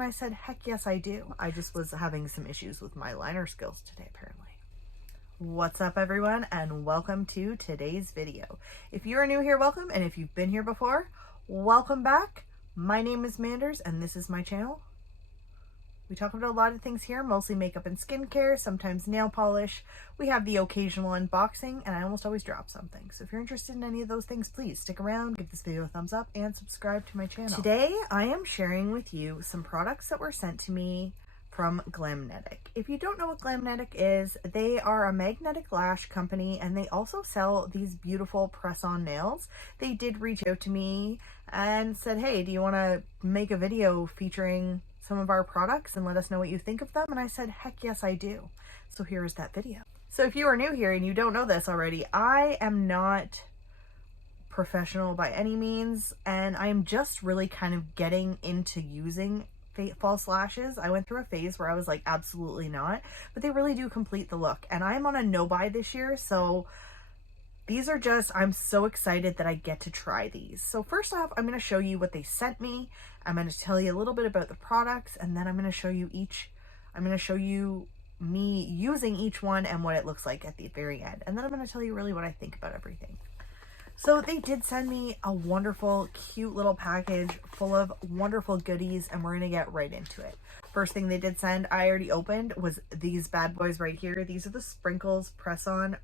And I said, heck yes, I do. I just was having some issues with my liner skills today, apparently. What's up, everyone, and welcome to today's video. If you are new here, welcome, and if you've been here before, welcome back. My name is Manders, and this is my channel. We talk about a lot of things here, mostly makeup and skincare, sometimes nail polish. We have the occasional unboxing, and I almost always drop something. So if you're interested in any of those things, please stick around, give this video a thumbs up, and subscribe to my channel. Today, I am sharing with you some products that were sent to me from Glamnetic. If you don't know what Glamnetic is, they are a magnetic lash company, and they also sell these beautiful press-on nails. They did reach out to me and said, hey, do you want to make a video featuring some of our products and let us know what you think of them? And I said, heck yes, I do. So here is that video. So if you are new here and you don't know this already, I am not professional by any means, and I'm just really kind of getting into using false lashes. I went through a phase where I was like, absolutely not, but they really do complete the look. And I'm on a no-buy this year, so these are just, I'm so excited that I get to try these. So first off, I'm going to show you what they sent me. I'm going to tell you a little bit about the products, and then I'm going to show you me using each one and what it looks like at the very end. And then I'm going to tell you really what I think about everything. So they did send me a wonderful, cute little package full of wonderful goodies, and we're going to get right into it. First thing they did send, I already opened, was these bad boys right here. These are the Sprinkles press-on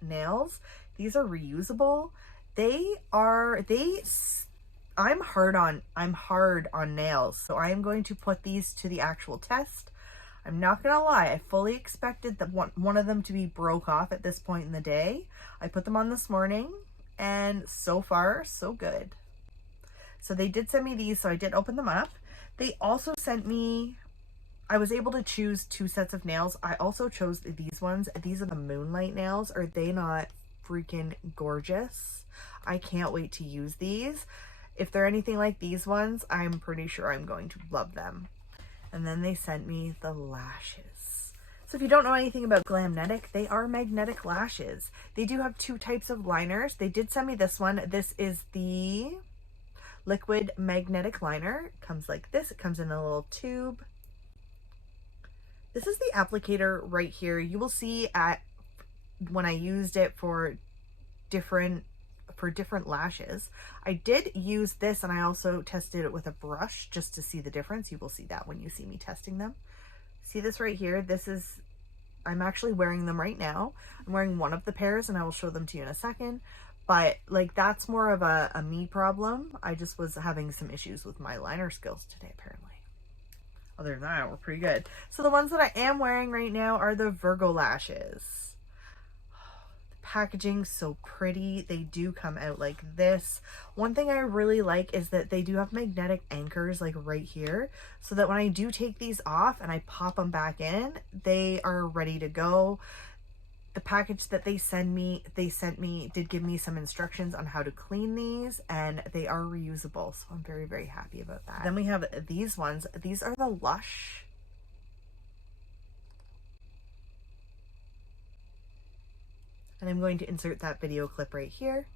nails. These are reusable. I'm hard on nails, so I am going to put these to the actual test. I'm not gonna lie, I fully expected that one of them to be broke off at this point in the day. I put them on this morning, and so far, so good. So they did send me these, so I did open them up. They also sent me, I was able to choose 2 sets of nails. I also chose these ones. These are the Moonlight nails. Are they not freaking gorgeous? I can't wait to use these. If they're anything like these ones, I'm pretty sure I'm going to love them. And then they sent me the lashes. So if you don't know anything about Glamnetic, they are magnetic lashes. They do have 2 types of liners. They did send me this one. This is the liquid magnetic liner. It comes like this. It comes in a little tube. This is the applicator right here. You will see when I used it for different lashes. I did use this, and I also tested it with a brush just to see the difference. You will see that when you see me testing them. See this right here? I'm actually wearing them right now. I'm wearing one of the pairs, and I will show them to you in a second. But like, that's more of a me problem. I just was having some issues with my liner skills today, apparently. Other than that, we're pretty good. So the ones that I am wearing right now are the VIRGO lashes. Packaging so pretty. They do come out like this. One thing I really like is that they do have magnetic anchors like right here, so that when I do take these off and I pop them back in, they are ready to go. The package that they sent me did give me some instructions on how to clean these, and they are reusable, so I'm very, very happy about that. Then we have these ones. These are the LUSH. And I'm going to insert that video clip right here.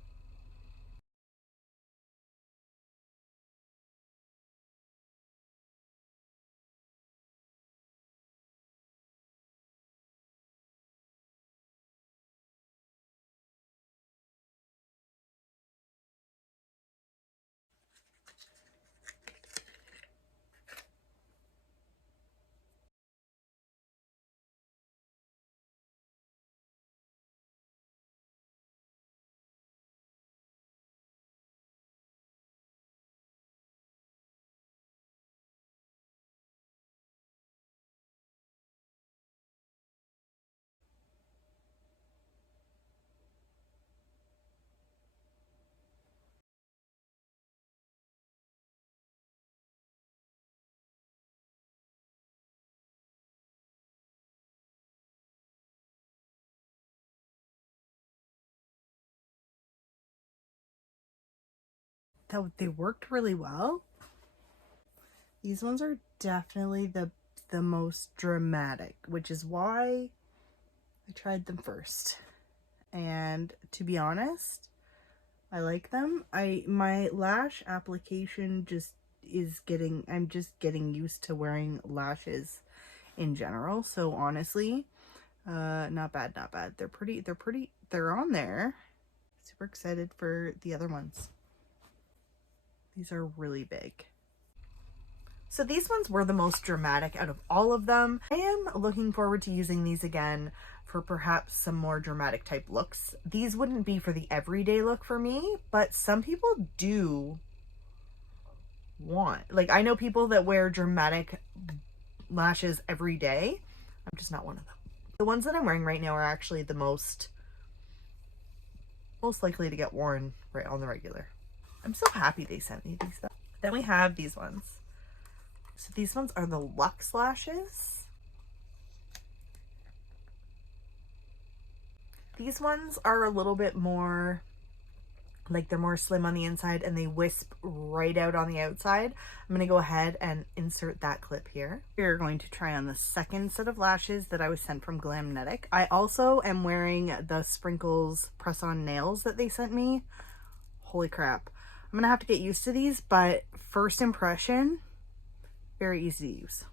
They worked really well. These ones are definitely the most dramatic, which is why I tried them first. And to be honest, I like them. My lash application just I'm just getting used to wearing lashes in general. So honestly, not bad, not bad. They're on there. Super excited for the other ones. These are really big. So these ones were the most dramatic out of all of them. I am looking forward to using these again for perhaps some more dramatic type looks. These wouldn't be for the everyday look for me, but some people do want, like, I know people that wear dramatic lashes every day. I'm just not one of them. The ones that I'm wearing right now are actually the most likely to get worn right on the regular. I'm so happy they sent me these stuff. Then we have these ones. So these ones are the Luxe lashes. These ones are a little bit more, like, they're more slim on the inside and they wisp right out on the outside. I'm going to go ahead and insert that clip here. We're going to try on the second set of lashes that I was sent from Glamnetic. I also am wearing the Sprinkles press-on nails that they sent me. Holy crap. I'm going to have to get used to these, but first impression, very easy to use.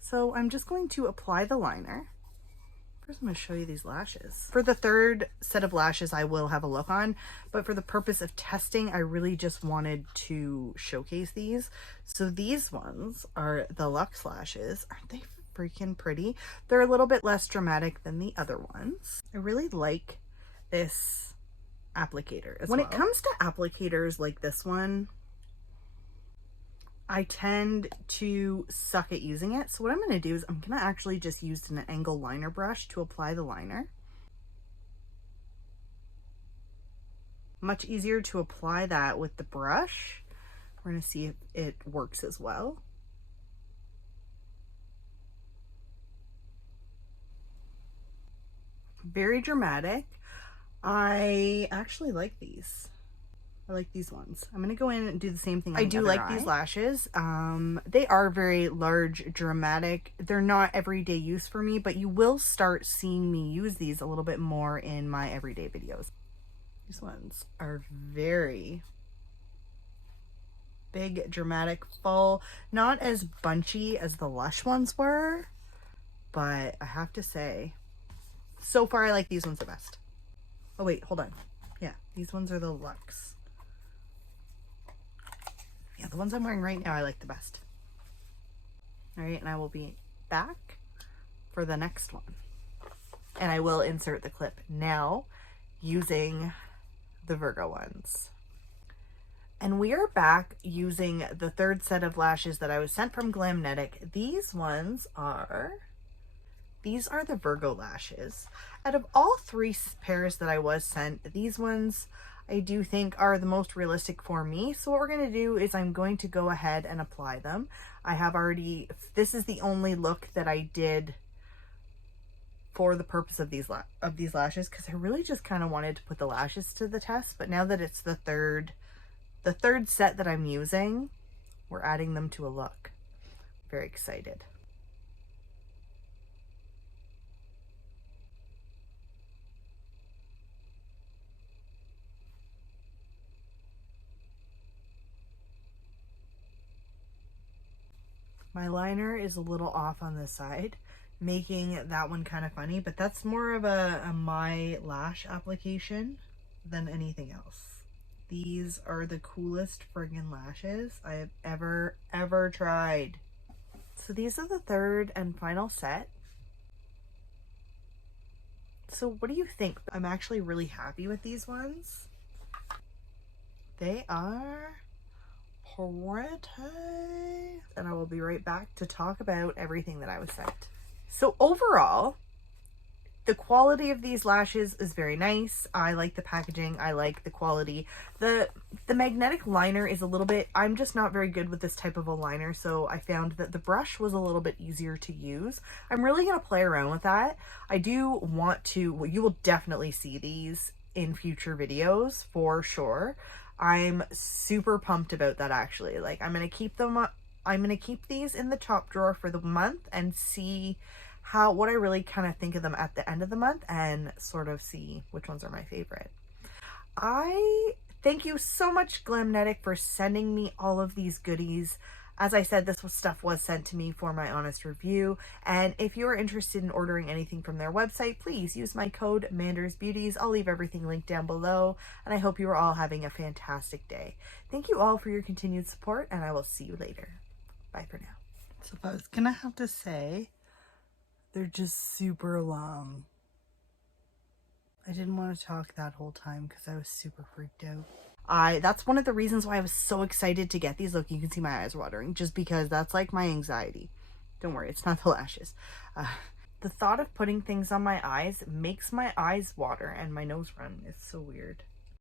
So I'm just going to apply the liner. First, I'm going to show you these lashes. For the third set of lashes, I will have a look on, but for the purpose of testing, I really just wanted to showcase these. So these ones are the Luxe lashes. Aren't they freaking pretty? They're a little bit less dramatic than the other ones. I really like this applicator as well. When it comes to applicators like this one, I tend to suck at using it. So what I'm going to do is I'm going to actually just use an angle liner brush to apply the liner. Much easier to apply that with the brush. We're going to see if it works as well. Very dramatic. I actually like these. I like these ones. I'm going to go in and do the same thing on the other eye. I do like these lashes. They are very large, dramatic. They're not everyday use for me, but you will start seeing me use these a little bit more in my everyday videos. These ones are very big, dramatic, full. Not as bunchy as the Lush ones were, but I have to say, so far I like these ones the best. Oh wait, hold on. Yeah, these ones are the Luxe. Yeah, the ones I'm wearing right now I like the best. All right, and I will be back for the next one. And I will insert the clip now using the VIRGO ones. And we are back using the third set of lashes that I was sent from Glamnetic. These are the VIRGO lashes. Out of all three pairs that I was sent, these ones I do think are the most realistic for me. So what we're going to do is I'm going to go ahead and apply them. I have already, this is the only look that I did for the purpose of these lashes, because I really just kind of wanted to put the lashes to the test. But now that it's the third set that I'm using, we're adding them to a look. Very excited. My liner is a little off on this side, making that one kind of funny, but that's more of a my lash application than anything else. These are the coolest friggin' lashes I have ever tried. So these are the third and final set. So what do you think? I'm actually really happy with these ones. They are pretty. And I will be right back to talk about everything that I was sent. So overall, the quality of these lashes is very nice. I like the packaging. I like the quality. The magnetic liner is a little bit, I'm just not very good with this type of a liner, so I found that the brush was a little bit easier to use. I'm really going to play around with that. I do want to, well, you will definitely see these in future videos for sure. I'm super pumped about that actually. Like, I'm going to keep them up. I'm going to keep these in the top drawer for the month and see what I really kind of think of them at the end of the month and sort of see which ones are my favorite. I Thank you so much, Glamnetic, for sending me all of these goodies. As I said, this stuff was sent to me for my honest review, and if you are interested in ordering anything from their website, please use my code MandersBeauties. I'll leave everything linked down below, and I hope you are all having a fantastic day. Thank you all for your continued support, and I will see you later. Bye for now. So if I was gonna have to say, they're just super long. I didn't want to talk that whole time because I was super freaked out. That's one of the reasons why I was so excited to get these. Look, you can see my eyes watering, just because that's like my anxiety. Don't worry, it's not the lashes. The thought of putting things on my eyes makes my eyes water and my nose run. It's so weird.